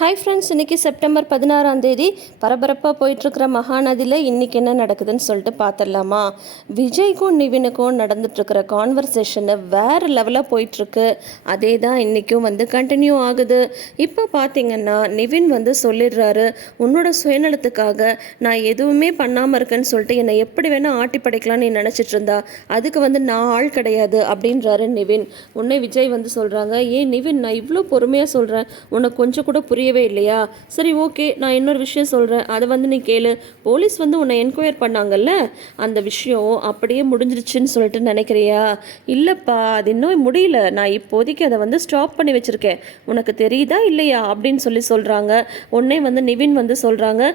Hi friends, இன்றைக்கி September 16ஆம் தேதி பரபரப்பாக போயிட்டுருக்கிற மகாநதியில் இன்றைக்கி என்ன நடக்குதுன்னு சொல்லிட்டு பார்த்துடலாமா. விஜய்க்கும் நிவினுக்கும் நடந்துட்டுருக்கிற கான்வர்சேஷனு வேறு லெவலாக போயிட்டுருக்கு. அதே தான் இன்றைக்கும் கண்டினியூ ஆகுது. இப்போ பார்த்திங்கன்னா நிவின் சொல்லிடுறாரு, உன்னோட சுயநலத்துக்காக நான் எதுவுமே பண்ணாமல் இருக்கேன்னு சொல்லிட்டு என்னை எப்படி வேணால் ஆட்டி படைக்கலான்னு நீ நினச்சிட்டு இருந்தா, அதுக்கு நான் ஆள் கிடையாது அப்படின்றாரு நிவின். உடனே விஜய் சொல்கிறாங்க, ஏன் நிவின், நான் இவ்வளோ பொறுமையாக சொல்கிறேன், உனக்கு கொஞ்சம் கூட புரியவே இல்லையா? சரி, ஓகே, நான் இன்னொரு விஷயம் சொல்கிறேன், அதை நீ கேளு. போலீஸ் உன்னை என்கொயர் பண்ணாங்கல்ல, அந்த விஷயம் அப்படியே முடிஞ்சிருச்சுன்னு சொல்லிட்டு நினைக்கிறியா? இல்லைப்பா, அது இன்னும் முடியல, நான் இப்போதைக்கு அதை ஸ்டாப் பண்ணி வச்சுருக்கேன், உனக்கு தெரியுதா இல்லையா அப்படின்னு சொல்கிறாங்க. உடனே நிவின் சொல்கிறாங்க,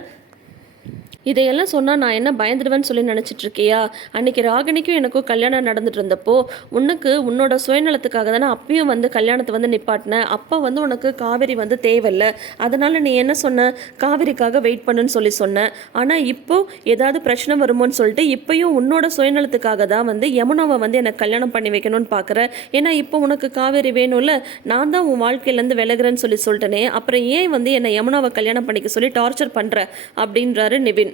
இதையெல்லாம் சொன்னால் நான் என்ன பயந்துடுவேன்னு சொல்லி நினச்சிட்ருக்கியா? அன்றைக்கி ராகினிக்கும் எனக்கும் கல்யாணம் நடந்துட்டு இருந்தப்போ உனக்கு உன்னோட சுயநலத்துக்காக தானே அப்பயும் கல்யாணத்தை நிப்பாட்டினேன். அப்போ உனக்கு காவேரி தேவையில்லை, அதனால் நீ என்ன சொன்ன, காவேரிக்காக வெயிட் பண்ணுன்னு சொன்னேன். ஆனால் இப்போ ஏதாவது பிரச்சனை வருமோன்னு சொல்லிட்டு இப்போயும் உன்னோட சுயநலத்துக்காக தான் யமுனாவை எனக்கு கல்யாணம் பண்ணி வைக்கணும்னு பார்க்குற. ஏன்னா இப்போ உனக்கு காவேரி வேணும்ல, நான் தான் உன் வாழ்க்கையிலேருந்து விலகிறேன்னு சொல்லிட்டேனே, அப்புறம் ஏன் என்னை யமுனாவை கல்யாணம் பண்ணிக்க சொல்லி டார்ச்சர் பண்ணுற அப்படின்றாரு நிவின்.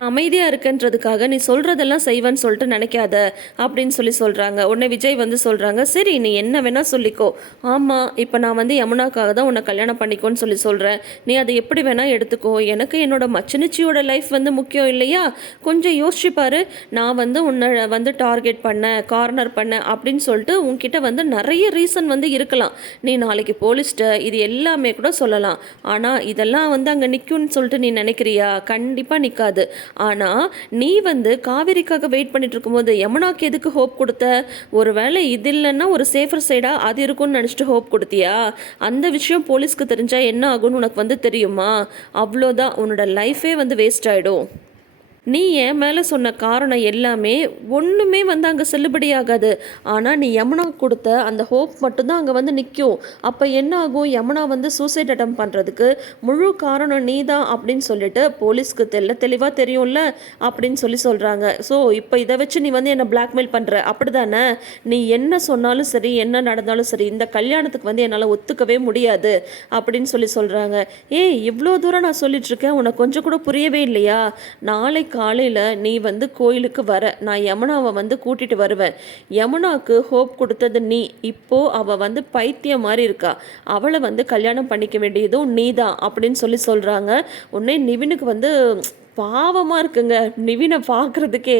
அமைதியாக இருக்குன்றதுக்காக நீ சொல்கிறதெல்லாம் செய்வேன்னு சொல்லிட்டு நினைக்காத அப்படின்னு சொல்கிறாங்க. உடனே விஜய் சொல்கிறாங்க, சரி நீ என்ன வேணால் சொல்லிக்கோ, ஆமாம் இப்போ நான் யமுனாக்காக தான் உன்னை கல்யாணம் பண்ணிக்கோன்னு சொல்கிறேன், நீ அதை எப்படி வேணால் எடுத்துக்கோ, எனக்கு என்னோட மச்சினிச்சியோட லைஃப் முக்கியம் இல்லையா? கொஞ்சம் யோசிச்சுப்பாரு, நான் உன்னை டார்கெட் பண்ணேன், கார்னர் பண்ணேன் அப்படின்னு சொல்லிட்டு உன்கிட்ட நிறைய ரீசன் இருக்கலாம். நீ நாளைக்கு போலீஸ்கிட்ட இது எல்லாமே கூட சொல்லலாம், ஆனால் இதெல்லாம் அங்கே நிற்கும்னு சொல்லிட்டு நீ நினைக்கிறியா? கண்டிப்பாக நிற்காது. ஆனால் நீ காவேரிக்காக வெயிட் பண்ணிட்டு இருக்கும்போது யமுனாக்கு எதுக்கு ஹோப் கொடுத்த? ஒருவேளை இது இல்லைன்னா ஒரு சேஃபர் சைடாக அது இருக்கும்னு நினச்சிட்டு ஹோப் கொடுத்தியா? அந்த விஷயம் போலீஸ்க்கு தெரிஞ்சால் என்ன ஆகும்னு உனக்கு தெரியுமா? அவ்வளோதான், உன்னோட லைஃபே வேஸ்ட் ஆகிடும். நீ என் மேலே சொன்ன காரணம் எல்லாமே ஒன்றுமே அங்கே செல்லுபடியாகாது. ஆனால் நீ யமுனா கொடுத்த அந்த ஹோப் மட்டும்தான் அங்கே நிற்கும். அப்போ என்ன ஆகும், யமுனா சூசைட் அட்டம் பண்ணுறதுக்கு முழு காரணம் நீ தான் அப்படின்னு சொல்லிட்டு போலீஸ்க்கு தெளிவாக தெரியும்ல அப்படின்னு சொல்கிறாங்க. ஸோ இப்போ இதை வச்சு நீ என்னை பிளாக்மெயில் பண்ணுற, அப்படி தானே? நீ என்ன சொன்னாலும் சரி, என்ன நடந்தாலும் சரி, இந்த கல்யாணத்துக்கு என்னால் ஒத்துக்கவே முடியாது அப்படின்னு சொல்கிறாங்க. ஏய், இவ்வளோ தூரம் நான் சொல்லிட்டுருக்கேன், உனக்கு கொஞ்சம் கூட புரியவே இல்லையா? நாளைக்கு காலையில் நீ கோயிலுக்கு வர, நான் யமுனாவை கூட்டிகிட்டு வருவேன். யமுனாவுக்கு ஹோப் கொடுத்தது நீ, இப்போது அவள் பைத்தியம் மாதிரி இருக்கா, அவளை கல்யாணம் பண்ணிக்க வேண்டியதும் நீ தான் அப்படின்னு சொல்கிறாங்க. உடனே நிவினுக்கு பாவமாக இருக்குங்க. நிவினை பார்க்குறதுக்கே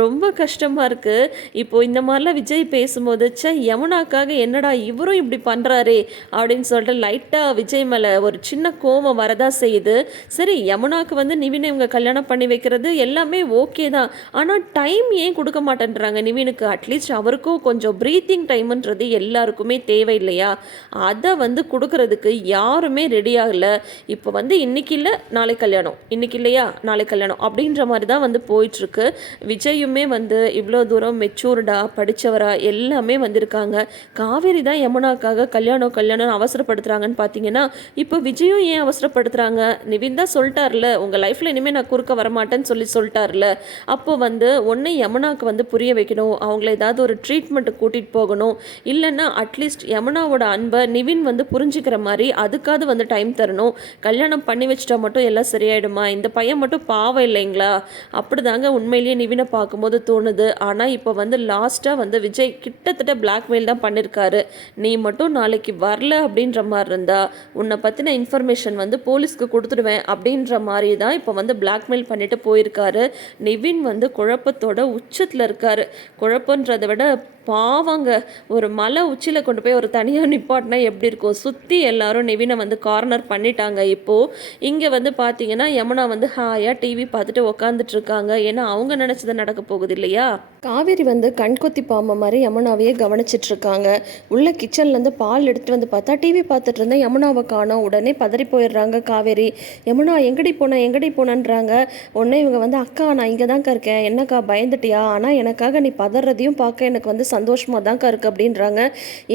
ரொம்ப கஷ்டமாக இருக்குது. இப்போது இந்த மாதிரிலாம் விஜய் பேசும்போது, யமுனாக்காக என்னடா இவரும் இப்படி பண்ணுறாரே அப்படின்னு சொல்லிட்டு லைட்டாக விஜய் மேலே ஒரு சின்ன கோபம் வரதா செய்யுது. சரி, யமுனாவுக்கு நிவினை இவங்க கல்யாணம் பண்ணி வைக்கிறது எல்லாமே ஓகே தான், ஆனால் டைம் ஏன் கொடுக்க மாட்டேன்றாங்க நிவினுக்கு? அட்லீஸ்ட் அவருக்கும் கொஞ்சம் ப்ரீத்திங் டைமுன்றது எல்லாருக்குமே தேவை இல்லையா? அதை கொடுக்கறதுக்கு யாருமே ரெடி ஆகலை. இப்போ இன்னைக்கு இல்லை நாளை கல்யாணம், இன்னைக்கு இல்லையா நாளை கல்யாணம் அப்படின்ற மாதிரி தான் போயிட்டுருக்கு. விஜயுமே இவ்வளோ தூரம் மெச்சூர்டாக படித்தவராக எல்லாமே வந்திருக்காங்க. காவேரி தான் யமுனாக்காக கல்யாணம் அவசரப்படுத்துகிறாங்கன்னு பார்த்தீங்கன்னா, இப்போ விஜயும் ஏன் அவசரப்படுத்துகிறாங்க? நிவின் தான் சொல்லிட்டார்ல, உங்கள் லைஃப்பில் இனிமேல் நான் குறுக்க வரமாட்டேன்னு சொல்லிட்டார்ல. அப்போ ஒன்று யமுனாவுக்கு புரிய வைக்கணும், அவங்கள ஏதாவது ஒரு ட்ரீட்மெண்ட்டு கூட்டிகிட்டு போகணும், இல்லைன்னா அட்லீஸ்ட் யமுனாவோட அன்பை நிவின் புரிஞ்சுக்கிற மாதிரி அதுக்காவது டைம் தரணும். கல்யாணம் பண்ணி வச்சுட்டா மட்டும் எல்லாம் சரியாயிடுமா? இந்த பையன் மட்டும் பாவம் இல்லைங்களா? அப்படிதாங்க உண்மையிலேயே நிவினை பார்க்கும்போது தோணுது. ஆனால் இப்போ லாஸ்ட்டாக விஜய் கிட்டத்தட்ட பிளாக்மெயில் தான் பண்ணியிருக்காரு. நீ மட்டும் நாளைக்கு வரல அப்படின்ற மாதிரி இருந்தா உன்னை பற்றின இன்ஃபர்மேஷன் போலீஸ்க்கு கொடுத்துடுவேன் அப்படின்ற மாதிரி தான் இப்போ பிளாக்மெயில் பண்ணிட்டு போயிருக்காரு. நிவின் குழப்பத்தோட உச்சத்தில் இருக்காரு. குழப்பன்றதை விட பாவங்க, ஒரு மலை உச்சியில் கொண்டு போய் ஒரு தனியாக நிப்பாட்டினா எப்படி இருக்கும்? சுற்றி எல்லாரும் நிவினை கார்னர் பண்ணிட்டாங்க. இப்போது இங்கே பார்த்தீங்கன்னா யமுனா ஹாயாக டிவி பார்த்துட்டு உக்காந்துட்டு இருக்காங்க. ஏன்னா அவங்க நினச்சது நடக்க போகுது இல்லையா? காவேரி கண்கொத்தி பாம்பு மாதிரி யமுனாவையே கவனிச்சிட்டு இருக்காங்க. உள்ள கிச்சன்லேருந்து பால் எடுத்துகிட்டு பார்த்தா டிவி பார்த்துட்டு இருந்தேன், யமுனாவை காணோம். உடனே பதறி போயிடுறாங்க காவேரி. யமுனா எங்கடி போனன்றாங்க. உடனே இவங்க அக்கா, நான் இங்கே தான்க்கா இருக்கேன், என்னக்கா பயந்துட்டியா? ஆனால் எனக்காக நீ பதறதையும் பார்க்க எனக்கு சந்தோஷமாக தான்க்கா இருக்குது அப்படின்றாங்க.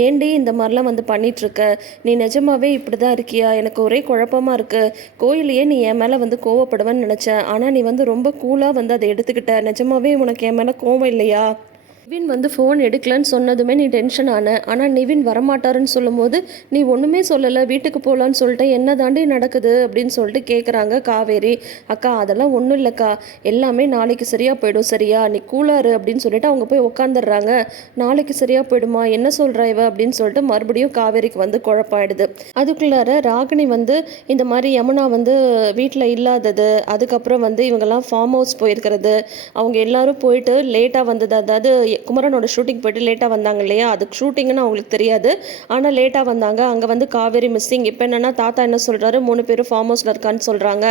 ஏண்டி இந்த மாதிரிலாம் பண்ணிகிட்ருக்க? நீ நிஜமாவே இப்படி தான் இருக்கியா? எனக்கு ஒரே குழப்பமாக இருக்குது. கோயிலையே நீ என் மேலே கோவப்படுவேன்னு நினச்சேன், ஆனால் நீ ரொம்ப கூலாக அதை எடுத்துக்கிட்ட. நிஜமாவே உனக்கு என் மேலே கோவம் இல்லையா? நிவின் வந்து ஃபோன் எடுக்கலன்னு சொன்னதுமே நீ டென்ஷன் ஆன. ஆனால் நிவின் வரமாட்டாருன்னு சொல்லும்போது நீ ஒன்றுமே சொல்லலை, வீட்டுக்கு போகலான்னு சொல்லிட்டு என்ன தாண்டி நடக்குது அப்படின்னு சொல்லிட்டு கேட்குறாங்க காவேரி. அக்கா அதெல்லாம் ஒன்றும் இல்லைக்கா, எல்லாமே நாளைக்கு சரியாக போயிடும், சரியா நீ கூலாரு அப்படின்னு சொல்லிட்டு அவங்க போய் உட்காந்துடுறாங்க. நாளைக்கு சரியாக போயிடுமா, என்ன சொல்கிறா இவ அப்படின்னு சொல்லிட்டு மறுபடியும் காவேரிக்கு வந்து குழப்பாயிடுது. அதுக்குள்ளார ராகினி வந்து இந்த மாதிரி யமுனா வந்து வீட்டில் இல்லாதது, அதுக்கப்புறம் வந்து இவங்கெல்லாம் ஃபார்ம் ஹவுஸ் போயிருக்கிறது, அவங்க எல்லாரும் போயிட்டு லேட்டாக வந்தது, அதாவது குமரனோட ஷூட்டிங் போயிட்டு லேட்டாக வந்தாங்க இல்லையா, அதுக்கு ஷூட்டிங்னு அவங்களுக்கு தெரியாது. ஆனால் லேட்டாக வந்தாங்க. அங்கே வந்து காவேரி மிஸ்ஸிங். இப்போ என்னென்னா தாத்தா என்ன சொல்கிறாரு, 3 பேரும் ஃபார்ம் ஹவுஸில் இருக்கான்னு சொல்கிறாங்க.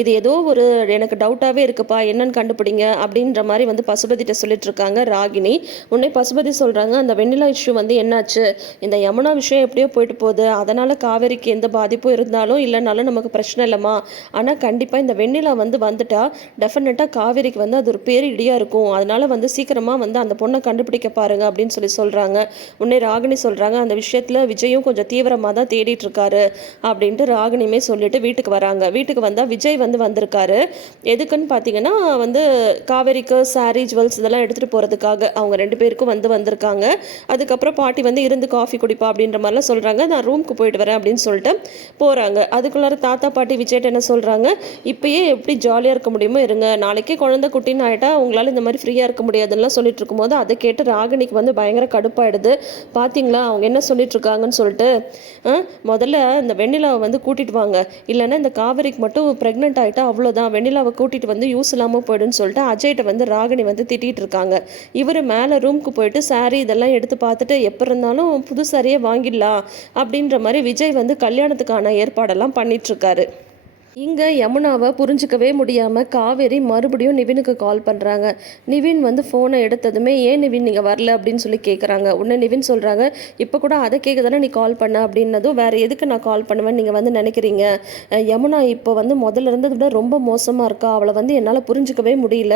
இது ஏதோ ஒரு எனக்கு டவுட்டாகவே இருக்குப்பா, என்னன்னு கண்டுபிடிங்க அப்படின்ற மாதிரி வந்து பசுபதிட்ட சொல்லிட்டு இருக்காங்க ராகினி. உடனே பசுபதி சொல்கிறாங்க, அந்த வெண்ணிலா இஷ்யூ வந்து என்னாச்சு, இந்த யமுனா விஷயம் எப்படியோ போயிட்டு போகுது, அதனால் காவேரிக்கு எந்த பாதிப்பும் இருந்தாலும் இல்லைனாலும் நமக்கு பிரச்சனை இல்லைம்மா. ஆனால் கண்டிப்பாக இந்த வெண்ணிலா வந்து வந்துட்டா டெஃபினட்டாக காவேரிக்கு வந்து அது ஒரு பேர் இடியாக இருக்கும். அதனால வந்து சீக்கிரமாக வந்து அந்த பொண்ணை கண்டுபிடிக்க பாருங்க அப்படின்னு சொல்கிறாங்க. உடனே ராகினி சொல்கிறாங்க, அந்த விஷயத்தில் விஜயும் கொஞ்சம் தீவிரமாக தான் தேடிட்டு இருக்காரு அப்படின்ட்டு ராகினியுமே சொல்லிட்டு வீட்டுக்கு வராங்க. வீட்டுக்கு வந்தால் விஜய் வந்து வந்திருக்காரு. எதுக்குன்னு பார்த்தீங்கன்னா வந்து காவேரிக்கு சாரீ ஜுவல்ஸ் இதெல்லாம் எடுத்துகிட்டு போகிறதுக்காக அவங்க 2 பேருக்கும் வந்திருக்காங்க. அதுக்கப்புறம் பாட்டி வந்து இருந்து காஃபி குடிப்பா அப்படின்ற மாதிரிலாம் சொல்கிறாங்க. நான் ரூமுக்கு போயிட்டு வரேன் அப்படின்னு சொல்லிட்டு போகிறாங்க. அதுக்குள்ளார தாத்தா பாட்டி விஜய்ட்ட என்ன சொல்கிறாங்க, இப்பயே எப்படி ஜாலியாக இருக்க முடியுமோ இருங்க, நாளைக்கே குழந்தை குட்டின்னு ஆகிட்டா உங்களால் இந்த மாதிரி ஃப்ரீயாக இருக்க முடியாதுன்னெலாம் சொல்லிட்டு இருக்கும்போது அதை கேட்டு ராகினிக்கு வந்து பயங்கர கடுப்பாயிடுது. பார்த்தீங்களா அவங்க என்ன சொல்லிட்டு இருக்காங்கன்னு சொல்லிட்டு, முதல்ல இந்த வெண்ணிலாவை வந்து கூட்டிகிட்டு வாங்க, இல்லைன்னா இந்த காவேரிக்கு மட்டும் ப்ரெக்னென்ட் ஆகிட்டா அவ்வளோதான், வெண்ணிலாவை கூட்டிகிட்டு வந்து யூஸ் இல்லாமல் போயிடுன்னு சொல்லிட்டு அஜய்கிட்ட வந்து ராகினி வந்து திட்டிகிட்டு இருக்காங்க. இவர் மேலே ரூமுக்கு போயிட்டு சாரீ இதெல்லாம் எடுத்து பார்த்துட்டு எப்போ இருந்தாலும் புது சாரியே வாங்கிடலாம் அப்படின்ற மாதிரி விஜய் வந்து கல்யாணத்துக்கான ஏற்பாடெல்லாம் பண்ணிகிட்ருக்காரு. இங்கே யமுனாவை புரிஞ்சிக்கவே முடியாமல் காவேரி மறுபடியும் நிவினுக்கு கால் பண்ணுறாங்க. நிவின் வந்து ஃபோனை எடுத்ததுமே ஏன் நிவின் நீங்கள் வரல அப்படின்னு சொல்லி கேட்குறாங்க. உடனே நிவின் சொல்கிறாங்க, இப்போ கூட அதை கேட்க தானே நீ கால் பண்ண அப்படின்னதும் வேறு எதுக்கு நான் கால் பண்ணுவேன் நீங்கள் வந்து நினைக்கிறீங்க, யமுனா இப்போ வந்து முதல்ல இருந்ததை விட ரொம்ப மோசமாக இருக்கா, அவளை வந்து என்னால் புரிஞ்சிக்கவே முடியல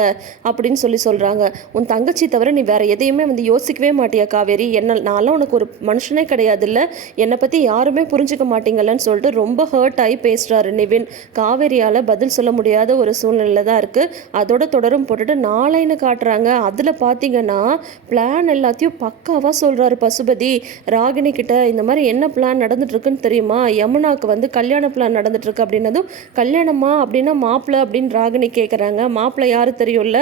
அப்படின்னு சொல்கிறாங்க. உன் தங்கச்சி தவிர நீ வேறு எதையுமே வந்து யோசிக்கவே மாட்டியா காவேரி, நான்லாம் உனக்கு ஒரு மனுஷனே கிடையாது இல்லை, என்னை பற்றி யாருமே புரிஞ்சிக்க மாட்டீங்கல்லன்னு சொல்லிட்டு ரொம்ப ஹர்ட் ஆகி பேசுகிறாரு நிவின். காவேரியால் பதில் சொல்ல முடியாத ஒரு சூழ்நிலை தான் இருக்குது. அதோட தொடரும் போட்டுட்டு நாளைன்னு காட்டுறாங்க. அதில் பார்த்தீங்கன்னா பிளான் எல்லாத்தையும் பக்காவாக சொல்கிறாரு பசுபதி ராகினி கிட்ட. இந்த மாதிரி என்ன பிளான் நடந்துட்டுருக்குன்னு தெரியுமா, யமுனாவுக்கு வந்து கல்யாண பிளான் நடந்துட்டுருக்கு அப்படின்னதும், கல்யாணமா அப்படின்னா மாப்பிள்ளை அப்படின்னு ராகினி கேட்குறாங்க. மாப்பிள்ளை யார் தெரியும்ல,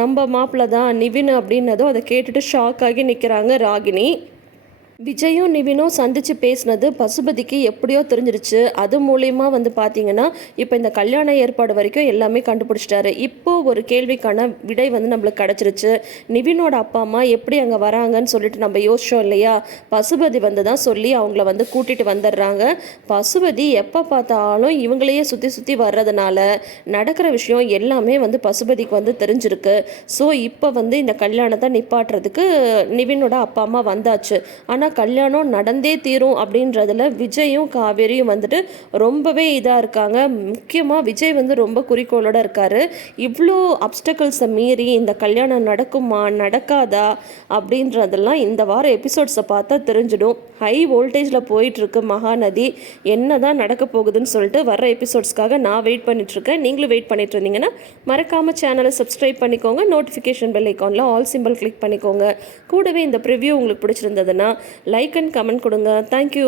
நம்ம மாப்பிள்ளை தான் நிவின் அப்படின்னதும் அதை கேட்டுட்டு ஷாக் ஆகி நிற்கிறாங்க ராகினி. விஜயும் நிவினும் சந்தித்து பேசினது பசுபதிக்கு எப்படியோ தெரிஞ்சிருச்சு. அது மூலயமா வந்து பார்த்தீங்கன்னா இப்போ இந்த கல்யாண ஏற்பாடு வரைக்கும் எல்லாமே கண்டுபிடிச்சிட்டாரு. இப்போது ஒரு கேள்விக்கான விடை வந்து நம்மளுக்கு கிடச்சிருச்சு. நிவினோட அப்பா அம்மா எப்படி அங்கே வராங்கன்னு சொல்லிட்டு நம்ம யோசிச்சோம் இல்லையா, பசுபதி வந்து தான் சொல்லி அவங்கள வந்து கூட்டிகிட்டு வந்துடுறாங்க. பசுபதி எப்போ பார்த்தாலும் இவங்களையே சுற்றி சுற்றி வர்றதுனால நடக்கிற விஷயம் எல்லாமே வந்து பசுபதிக்கு வந்து தெரிஞ்சிருக்கு. ஸோ இப்போ வந்து இந்த கல்யாணத்தை நிப்பாட்டுறதுக்கு நிவினோட அப்பா அம்மா வந்தாச்சு. ஆனால் கல்யாணம் நடந்தே தீரும் அப்படின்றதுல விஜயும் காவேரியும் வந்துட்டு ரொம்பவே இதாக இருக்காங்க. முக்கியமாக விஜய் வந்து ரொம்ப குறிக்கோளோடு இருக்கார். இவ்வளோ அப்டக்கிள்ஸை மீறி இந்த கல்யாணம் நடக்குமா நடக்காதா அப்படின்றதெல்லாம் இந்த வார எபிசோட்ஸை பார்த்தா தெரிஞ்சிடும். ஹை வோல்டேஜில் போயிட்டுருக்கு மகாநதி. என்ன தான் நடக்க போகுதுன்னு சொல்லிட்டு வர எபிசோட்ஸ்க்காக நான் வெயிட் பண்ணிட்டுருக்கேன். நீங்களும் வெயிட் பண்ணிட்டு இருந்தீங்கன்னா மறக்காமல் சேனலை சப்ஸ்கிரைப் பண்ணிக்கோங்க. நோட்டிஃபிகேஷன் பெல் ஐக்கானில் ஆல் சிம்பிள் கிளிக் பண்ணிக்கோங்க. கூடவே இந்த ப்ரிவ்யூ உங்களுக்கு பிடிச்சிருந்ததுன்னா லைக் அண்ட் கமெண்ட் கொடுங்க. தேங்க்யூ.